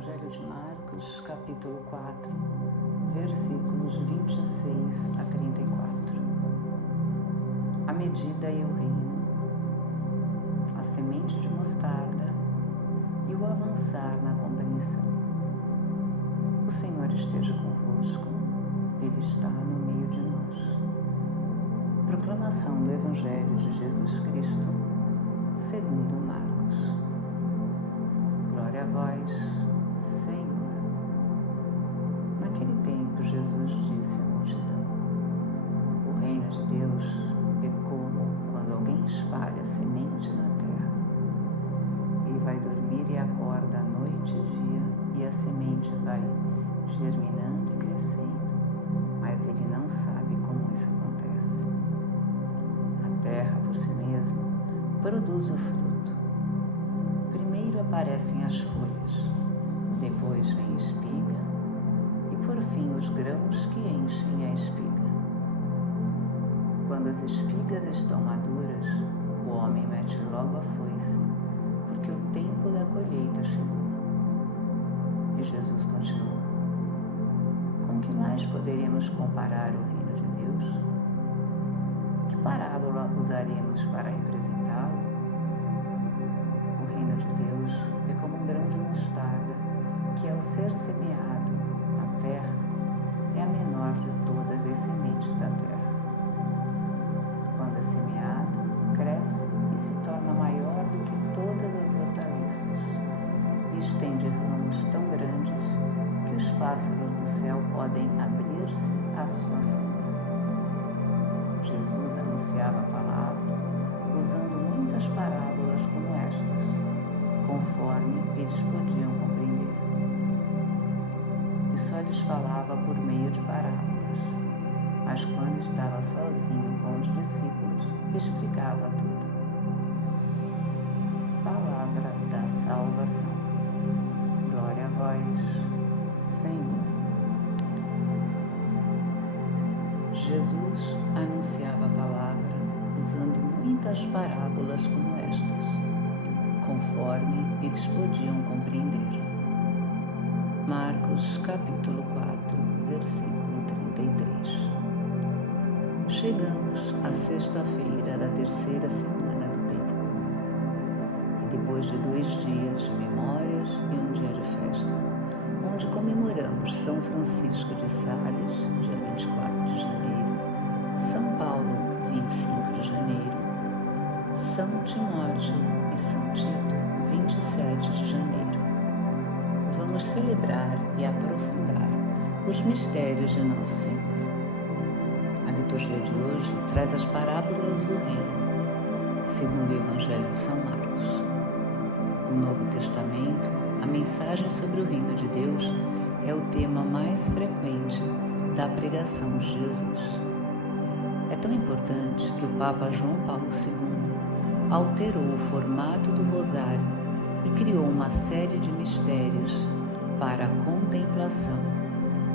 Evangelho de Marcos, capítulo 4, versículos 26 a 34. A medida e o reino, a semente de mostarda e o avançar na compreensão. O Senhor esteja convosco, Ele está no meio de nós. Proclamação do Evangelho de Jesus Cristo, segundo Marcos. Glória a vós, Senhor. Naquele tempo, Jesus disse à multidão: o reino de Deus é como quando alguém espalha semente na terra. Ele vai dormir e acorda noite e dia, e a semente vai germinando e crescendo, mas ele não sabe como isso acontece. A terra, por si mesma, produz o fruto. Primeiro aparecem as folhas, depois vem a espiga e por fim os grãos que enchem a espiga. Quando as espigas estão maduras, o homem mete logo a foice, porque o tempo da colheita chegou. E Jesus continuou: com que mais poderíamos comparar o reino de Deus? Que parábola usaremos para representá-lo? O reino de Deus é como um grão de mostarda, que ao ser semeado na terra, é a menor de todas as sementes da terra. Quando é semeado, cresce e se torna maior do que todas as hortaliças, e estende ramos tão grandes que os pássaros do céu podem abrir-se à sua sombra. Jesus anunciava a palavra usando muitas parábolas como estas, conforme eles podiam compreender. E só lhes falava por meio de parábolas, mas quando estava sozinho com os discípulos, explicava tudo. Palavra da salvação. Glória a vós, Senhor. Jesus anunciava a palavra usando muitas parábolas como estas, conforme eles podiam compreender. Marcos capítulo 4, versículo 33. Chegamos à sexta-feira da terceira semana do tempo comum, e depois de 2 dias de memórias e um dia de festa, onde comemoramos São Francisco de Sales, dia 24 de janeiro, São Paulo, 25 de janeiro, São Timóteo e São Tito, 27 de janeiro. Vamos celebrar e aprofundar os mistérios de Nosso Senhor. A liturgia de hoje traz as parábolas do reino, segundo o Evangelho de São Marcos. No Novo Testamento, a mensagem sobre o reino de Deus é o tema mais frequente da pregação de Jesus. É tão importante que o Papa João Paulo II alterou o formato do rosário e criou uma série de mistérios para a contemplação,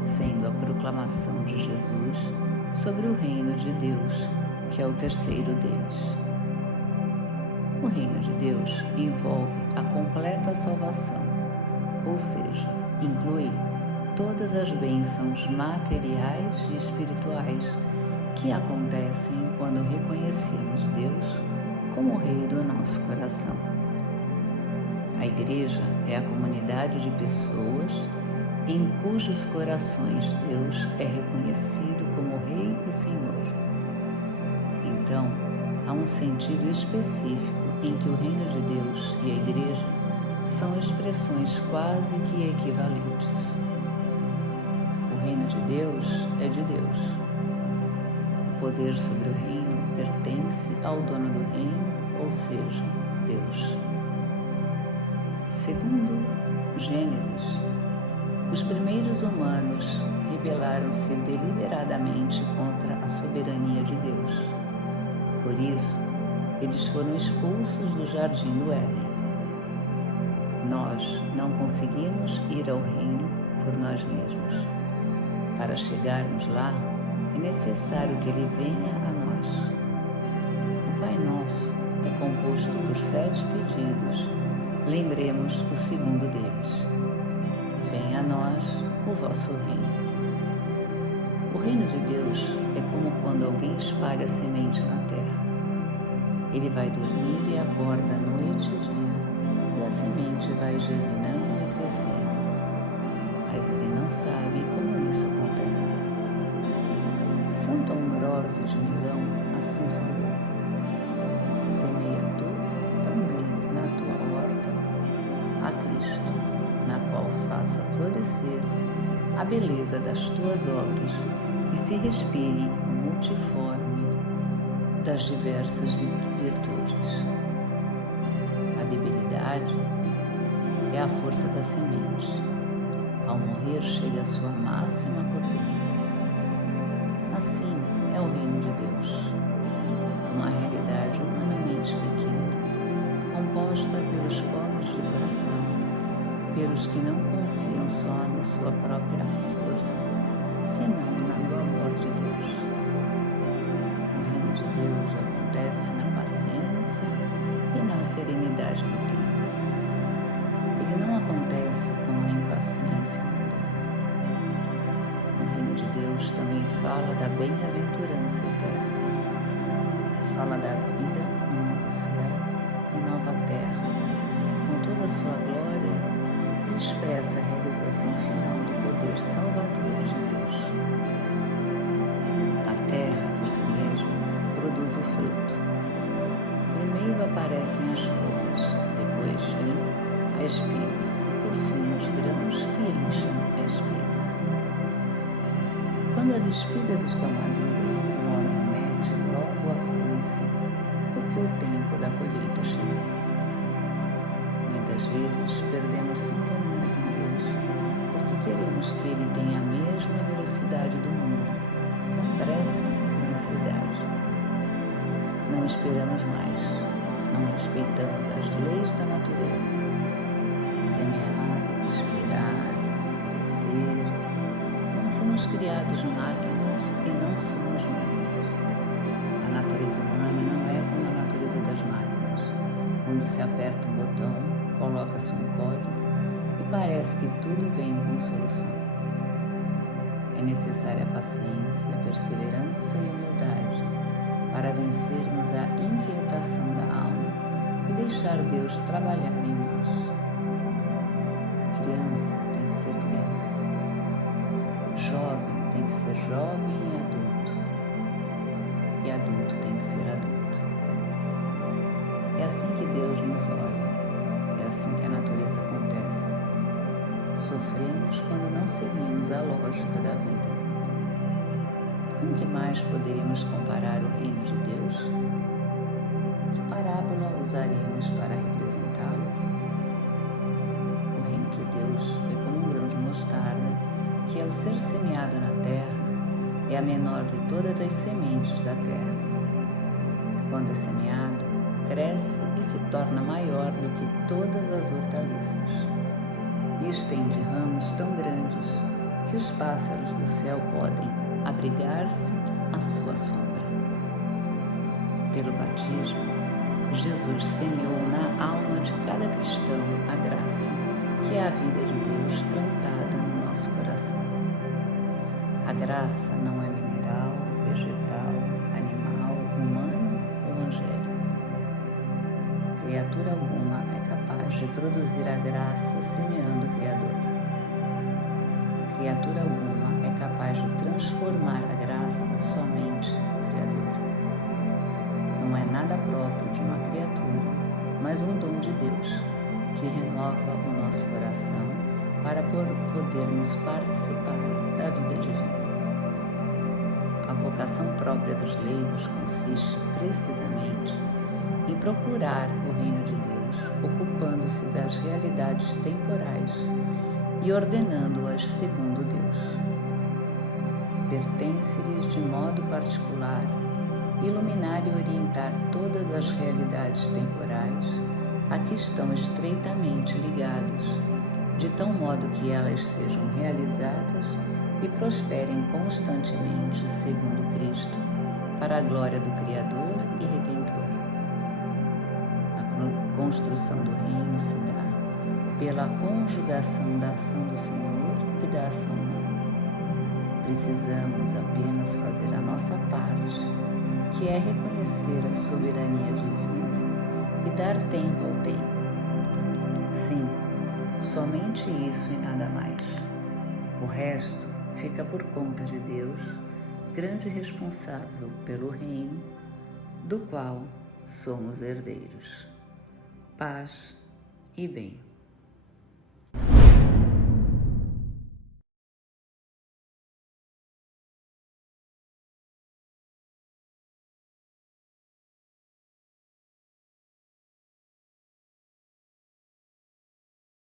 sendo a proclamação de Jesus sobre o reino de Deus, que é o terceiro deles. O reino de Deus envolve a completa salvação, ou seja, inclui todas as bênçãos materiais e espirituais que acontecem quando reconhecemos Deus como Rei do nosso coração. A Igreja é a comunidade de pessoas em cujos corações Deus é reconhecido como Rei e Senhor. Então, há um sentido específico em que o reino de Deus e a Igreja são expressões quase que equivalentes. O reino de Deus é de Deus. O poder sobre o reino pertence ao dono do reino, ou seja, Deus. Segundo Gênesis, os primeiros humanos rebelaram-se deliberadamente contra a soberania de Deus. Por isso, eles foram expulsos do jardim do Éden. Nós não conseguimos ir ao reino por nós mesmos. Para chegarmos lá, é necessário que Ele venha a nós. O Pai Nosso é composto por 7 pedidos. Lembremos o segundo deles. venha a nós o vosso reino. O reino de Deus é como quando alguém espalha semente na terra. Ele vai dormir e acorda à noite e dia, e a semente vai germinando e crescendo. Mas ele não sabe como isso acontece. Santo Ambrósio de Milão assim falou: semeia tu também na tua horta a Cristo, na qual faça florescer a beleza das tuas obras e se respire o multiforme das diversas virtudes. A debilidade é a força da semente. Ao morrer chega à sua máxima potência. Assim é o reino de Deus, uma realidade humanamente pequena, composta pelos pobres de coração, pelos que não confiam só na sua própria força, senão no amor de Deus. O reino de Deus acontece na paciência e na serenidade do tempo. Ele não acontece com a impaciência mundana. O reino de Deus também fala da bem-aventurança eterna. Fala da vida no novo céu e nova terra, com toda a sua glória, e expressa a realização final do poder salvador de Deus. A terra, por si mesma, produz o fruto. Primeiro aparecem as flores, depois vem a espiga e, por fim, os grãos que enchem a espiga. Quando as espigas estão maduras, o homem mete logo a foice, porque o tempo da colheita chegou. Muitas vezes perdemos sintonia com Deus, porque queremos que Ele tenha a mesma velocidade do mundo, da pressa e da ansiedade. Não esperamos mais, não respeitamos as leis da natureza. Semear, esperar, crescer. Não fomos criados máquinas e não somos máquinas. A natureza humana não é como a natureza das máquinas, onde se aperta um botão, coloca-se um código e parece que tudo vem com solução. É necessária a paciência, a perseverança e a humildade para vencermos a inquietação da alma e deixar Deus trabalhar em nós. Criança tem que ser criança. Jovem tem que ser jovem e adulto. E adulto tem que ser adulto. É assim que Deus nos olha. É assim que a natureza acontece. Sofremos quando não seguimos a lógica da vida. Com que mais poderíamos comparar o reino de Deus? Que parábola usaremos para representá-lo? O reino de Deus é como um grão de mostarda, que ao ser semeado na terra, é a menor de todas as sementes da terra. Quando é semeado, cresce e se torna maior do que todas as hortaliças, e estende ramos tão grandes que os pássaros do céu podem abrigar-se à sua sombra. Pelo batismo, Jesus semeou na alma de cada cristão a graça, que é a vida de Deus plantada no nosso coração. A graça não é mineral, vegetal, animal, humano ou angélico. Criatura alguma é capaz de produzir a graça semeando o Criador. Criatura alguma é capaz de transformar a graça somente o Criador. Não é nada próprio de uma criatura, mas um dom de Deus, que renova o nosso coração para podermos participar da vida divina. A vocação própria dos leigos consiste, precisamente, em procurar o reino de Deus, ocupando-se das realidades temporais e ordenando-as segundo Deus. Pertence-lhes de modo particular iluminar e orientar todas as realidades temporais a que estão estreitamente ligados, de tal modo que elas sejam realizadas e prosperem constantemente segundo Cristo, para a glória do Criador e Redentor. A construção do reino se dá pela conjugação da ação do Senhor e da ação humana. Precisamos apenas fazer a nossa parte, que é reconhecer a soberania divina e dar tempo ao tempo. Sim, somente isso e nada mais. O resto fica por conta de Deus, grande responsável pelo reino, do qual somos herdeiros. Paz e bem.